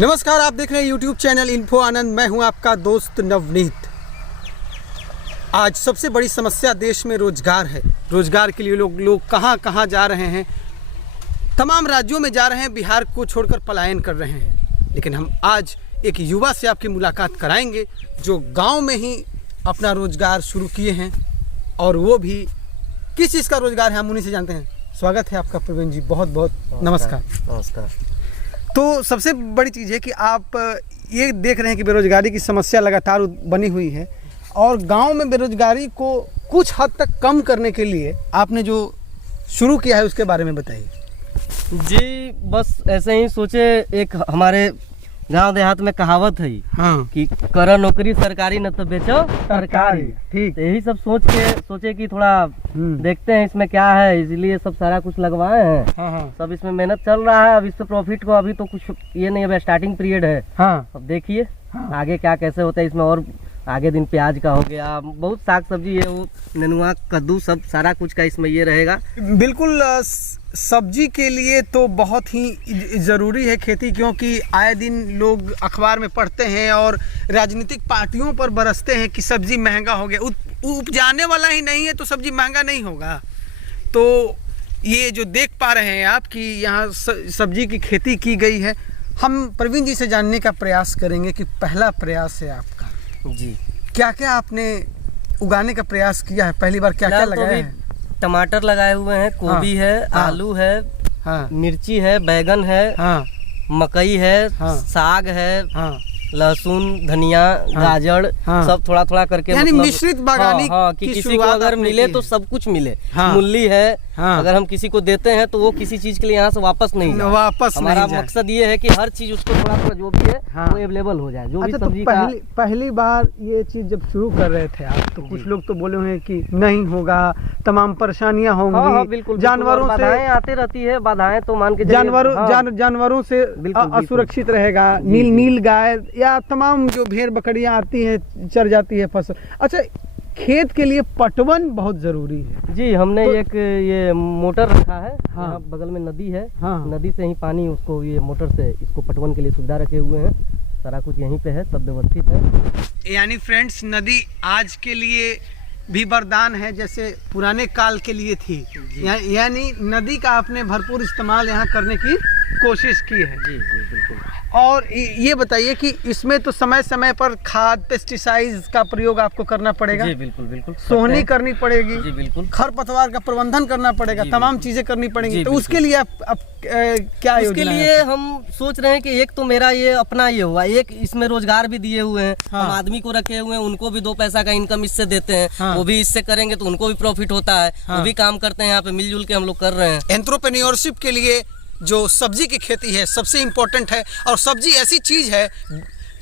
नमस्कार, आप देख रहे हैं YouTube चैनल इन्फो आनंद। मैं हूं आपका दोस्त नवनीत। आज सबसे बड़ी समस्या देश में रोजगार है। रोजगार के लिए लोग कहां कहां जा रहे हैं, तमाम राज्यों में जा रहे हैं, बिहार को छोड़कर पलायन कर रहे हैं। लेकिन हम आज एक युवा से आपकी मुलाकात कराएंगे जो गांव में ही अपना रोजगार शुरू किए हैं, और वो भी किस चीज़ का रोजगार है हम उन्हीं से जानते हैं। स्वागत है आपका प्रवीण जी, बहुत बहुत नमस्कार। नमस्कार। तो सबसे बड़ी चीज़ है कि आप ये देख रहे हैं कि बेरोजगारी की समस्या लगातार बनी हुई है, और गांव में बेरोजगारी को कुछ हद तक कम करने के लिए आपने जो शुरू किया है उसके बारे में बताइए। जी बस ऐसे ही सोचे, एक हमारे गांव देहात में कहावत है कि करो नौकरी सरकारी न तो बेचो सरकारी। ठीक, यही सब सोचे कि थोड़ा देखते हैं इसमें क्या है, इसलिए सब सारा कुछ लगवाए हैं। सब इसमें मेहनत चल रहा है। अब इससे प्रॉफिट को अभी तो कुछ ये नहीं, अब स्टार्टिंग पीरियड है। अब देखिए आगे क्या कैसे होता है इसमें। और आगे दिन प्याज का हो गया, बहुत साग सब्जी है, वो नेनुआ कद्दू सब सारा कुछ का इसमें ये रहेगा। बिल्कुल, सब्जी के लिए तो बहुत ही ज़रूरी है खेती, क्योंकि आए दिन लोग अखबार में पढ़ते हैं और राजनीतिक पार्टियों पर बरसते हैं कि सब्जी महंगा हो गया। उपजाने वाला ही नहीं है तो सब्जी महंगा नहीं होगा। तो ये जो देख पा रहे हैं आप कि यहाँ सब्जी की खेती की गई है। हम प्रवीण जी से जानने का प्रयास करेंगे कि पहला प्रयास है आपका जी, क्या क्या आपने उगाने का प्रयास किया है, पहली बार क्या क्या लगाया है? टमाटर लगाए हुए हैं, गोभी है, आलू है, मिर्ची है, बैगन है, मकई है, साग है, लहसुन, धनिया, गाजर, सब थोड़ा थोड़ा करके, यानी मतलब मिश्रित बागानी कि किसी को अगर मिले तो सब कुछ मिले। मूली है, अगर हम किसी को देते हैं तो वो किसी चीज के लिए यहाँ से वापस नहीं जाए। हमारा मकसद ये है कि हर चीज उसको थोड़ा थोड़ा जो भी है वो अवेलेबल हो जाए, जो भी सब्जी का। पहली बार ये चीज जब शुरू कर रहे थे आप, तो कुछ लोग तो बोले हुए कि नहीं होगा, तमाम परेशानियां होंगी, बिल्कुल, जानवरों से आती रहती है बाधाएं, तो मान के जानवरों से असुरक्षित रहेगा। नील गाय या तमाम जो भेड़ बकरियां आती हैं, चर जाती है फसल। अच्छा, खेत के लिए पटवन बहुत जरूरी है जी। हमने एक ये मोटर रखा है, यहाँ बगल में नदी है, नदी से ही पानी उसको ये मोटर से इसको पटवन के लिए सुविधा रखे हुए हैं। सारा कुछ यहीं पे है, सब व्यवस्थित है। यानी फ्रेंड्स, नदी आज के लिए भी वरदान है जैसे पुराने काल के लिए थी। यानी नदी का आपने भरपूर इस्तेमाल यहाँ करने की कोशिश की है। जी जी बिल्कुल। और ये बताइए कि इसमें तो समय समय पर खाद, पेस्टिसाइड्स का प्रयोग आपको करना पड़ेगा। जी बिल्कुल बिल्कुल। सोहनी करनी पड़ेगी। जी बिल्कुल। खरपतवार का प्रबंधन करना पड़ेगा, तमाम चीजें करनी पड़ेंगी। तो उसके लिए आप क्या योजना है? उसके लिए हम सोच रहे हैं कि एक तो मेरा ये अपना ये हुआ, एक इसमें रोजगार भी दिए हुए हैं। हम आदमी को रखे हुए हैं, उनको भी 2 पैसा का इनकम इससे देते हैं। वो भी इससे करेंगे तो उनको भी प्रॉफिट होता है। वो भी काम करते हैं यहाँ पे, मिलजुल के हम लोग कर रहे हैं। एंटरप्रेन्योरशिप के लिए जो सब्जी की खेती है सबसे इम्पोर्टेंट है, और सब्जी ऐसी चीज़ है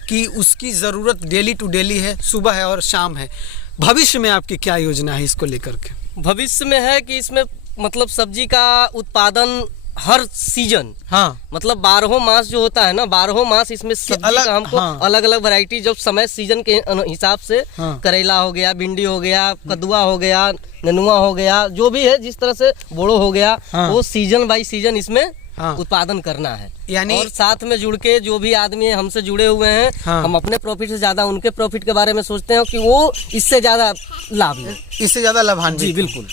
कि उसकी ज़रूरत डेली टू डेली है, सुबह है और शाम है। भविष्य में आपकी क्या योजना है इसको लेकर के? भविष्य में है कि इसमें मतलब सब्जी का उत्पादन हर सीजन, मतलब 12 मास जो होता है ना, 12 मास इसमें सब्जी का हमको अलग अलग वैरायटी, जब समय सीजन के हिसाब से करेला हो गया, भिंडी हो गया, कद्दुआ हो गया, नेनुआ हो गया, जो भी है जिस तरह से बोड़ो हो गया, वो सीजन बाई सीजन इसमें उत्पादन करना है। यानी और साथ में जुड़ के जो भी आदमी हमसे जुड़े हुए हैं, हम अपने प्रॉफिट से ज्यादा उनके प्रॉफिट के बारे में सोचते हैं कि वो इससे ज्यादा लाभ लें, इससे ज्यादा लाभान्वित। जी बिल्कुल।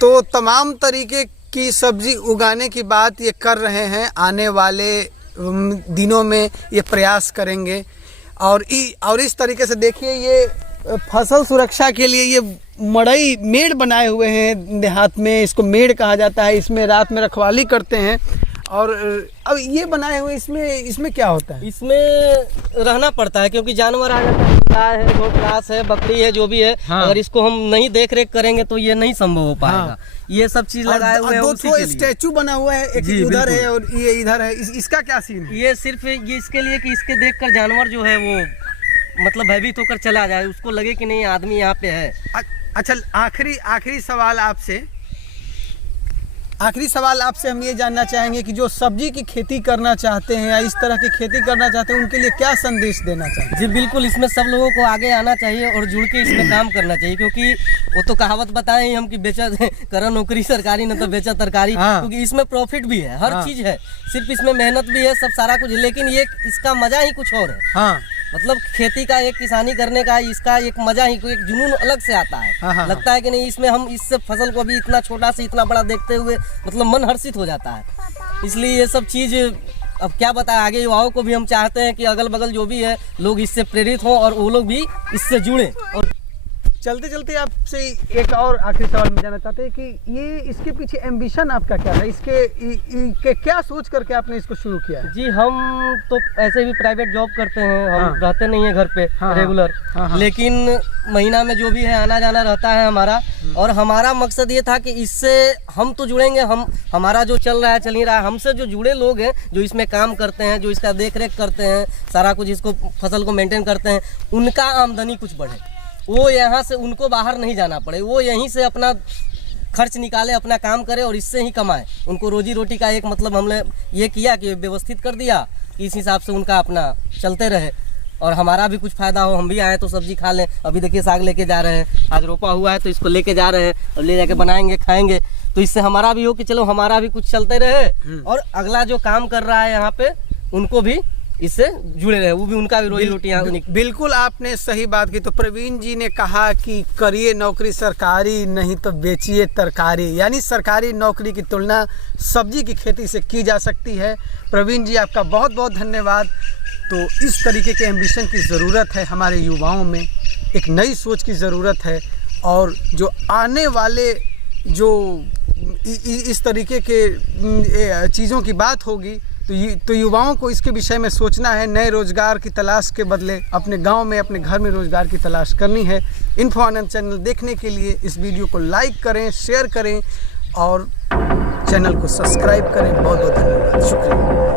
तो तमाम तरीके की सब्जी उगाने की बात ये कर रहे हैं। आने वाले दिनों में ये प्रयास करेंगे। और इस तरीके से देखिए, ये फसल सुरक्षा के लिए ये मड़ई मेड़ बनाए हुए हैं देहात में, इसको मेड़ कहा जाता है। इसमें रात में रखवाली करते हैं। और अब ये बनाए हुए इसमें क्या होता है? इसमें रहना पड़ता है, क्योंकि जानवर आ जाता है, गाय है, घोड़ास है, बकरी है, जो भी है। अगर इसको हम नहीं देख रेख करेंगे तो ये नहीं संभव हो पाएगा। ये सब चीज लगाए हुए हैं। 2 स्टैचू बना हुआ है, एक उधर है और ये इधर है। इसका क्या सीन है? ये सिर्फ ये इसके लिए कि इसके देखकर जानवर जो है वो मतलब भयभीत होकर चला जाए, उसको लगे कि नहीं आदमी यहाँ पे है। अच्छा, आखिरी सवाल आपसे आखिरी सवाल आपसे हम ये जानना चाहेंगे कि जो सब्जी की खेती करना चाहते हैं या इस तरह की खेती करना चाहते हैं उनके लिए क्या संदेश देना चाहेंगे? जी बिल्कुल, इसमें सब लोगों को आगे आना चाहिए और जुड़ के इसमें काम करना चाहिए, क्योंकि वो तो कहावत बताए ही हम कि बेचा करा नौकरी सरकारी न तो बेचा तरकारी। क्योंकि इसमें प्रॉफिट भी है, हर चीज है, सिर्फ इसमें मेहनत भी है, सब सारा कुछ, लेकिन ये इसका मजा ही कुछ और है। मतलब खेती का, एक किसानी करने का इसका एक मजा ही, कोई एक जुनून अलग से आता है। लगता है कि नहीं, इसमें हम इससे फसल को भी इतना छोटा से इतना बड़ा देखते हुए मतलब मन हर्षित हो जाता है। इसलिए ये सब चीज अब क्या बताएं, आगे युवाओं को भी हम चाहते हैं कि अगल बगल जो भी है लोग इससे प्रेरित हों और वो लोग भी इससे जुड़े। और चलते चलते आपसे एक और आखिरी सवाल में जानना चाहते हैं कि ये इसके पीछे एम्बिशन आपका क्या है, इसके क्या सोच करके आपने इसको शुरू किया है? जी हम तो ऐसे भी प्राइवेट जॉब करते हैं, हम रहते नहीं है घर पे रेगुलर, लेकिन महीना में जो भी है आना जाना रहता है हमारा। और हमारा मकसद ये था कि इससे हम तो जुड़ेंगे, हमारा जो चल रहा है चल ही रहा है, हमसे जो जुड़े लोग हैं जो इसमें काम करते हैं, जो इसका देख रेख करते हैं, सारा कुछ इसको फसल को मेंटेन करते हैं, उनका आमदनी कुछ बढ़े, वो यहाँ से उनको बाहर नहीं जाना पड़े, वो यहीं से अपना खर्च निकाले, अपना काम करे और इससे ही कमाए। उनको रोजी रोटी का एक मतलब हमने ये किया कि व्यवस्थित कर दिया कि इस हिसाब से उनका अपना चलते रहे और हमारा भी कुछ फायदा हो, हम भी आए तो सब्जी खा लें। अभी देखिए साग लेके जा रहे हैं, आज रोपा हुआ है तो इसको लेके जा रहे हैं और ले जाके बनाएंगे खाएंगे, तो इससे हमारा भी हो कि चलो हमारा भी कुछ चलते रहे और अगला जो काम कर रहा है यहाँ पे उनको भी इससे जुड़े रहे, वो भी उनका भी रोजी रोटियाँ। बिल्कुल आपने सही बात की। तो प्रवीण जी ने कहा कि करिए नौकरी सरकारी, नहीं तो बेचिए तरकारी, यानी सरकारी नौकरी की तुलना सब्जी की खेती से की जा सकती है। प्रवीण जी आपका बहुत बहुत धन्यवाद। तो इस तरीके के एम्बिशन की ज़रूरत है हमारे युवाओं में, एक नई सोच की ज़रूरत है और जो आने वाले जो इस तरीके के चीज़ों की बात होगी तो युवाओं को इसके विषय में सोचना है। नए रोज़गार की तलाश के बदले अपने गांव में, अपने घर में रोज़गार की तलाश करनी है। इन्फो आनंद चैनल देखने के लिए इस वीडियो को लाइक करें, शेयर करें और चैनल को सब्सक्राइब करें। बहुत बहुत धन्यवाद, शुक्रिया।